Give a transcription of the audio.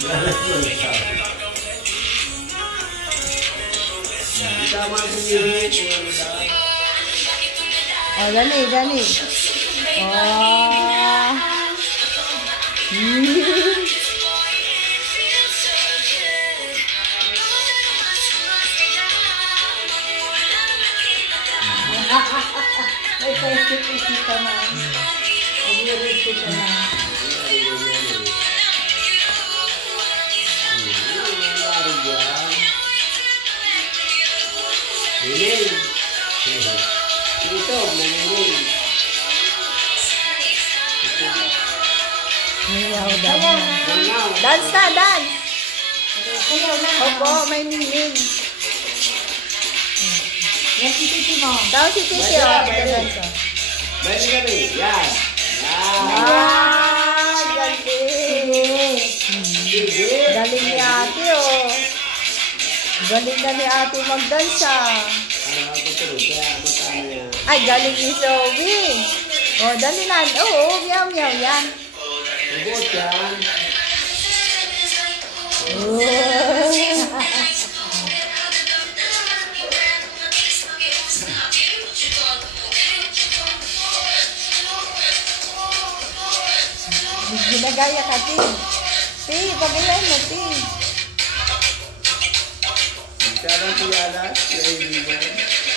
Oh, dali, dali. Oh. May pwede ka na. Mag-i-ready ka na. Niling. Ito, niling. Ayaw daw. Dance na, dance. Ayaw na. Opo, may niling. Yan si Titi mo. Daw si Titi, oh. Dance. Balik kami. Yan. Ah, galing. Galing ni ate, oh. Galing na ni ate mag-dance, ah. Ay, galing ni Zoe. Oh, dali na. Oo, meow, meow, yan. Mabuot yan. Ginagaya ka, Ti. Ti, pagayan mo, Ti. Sarang si Alas, si Aileen.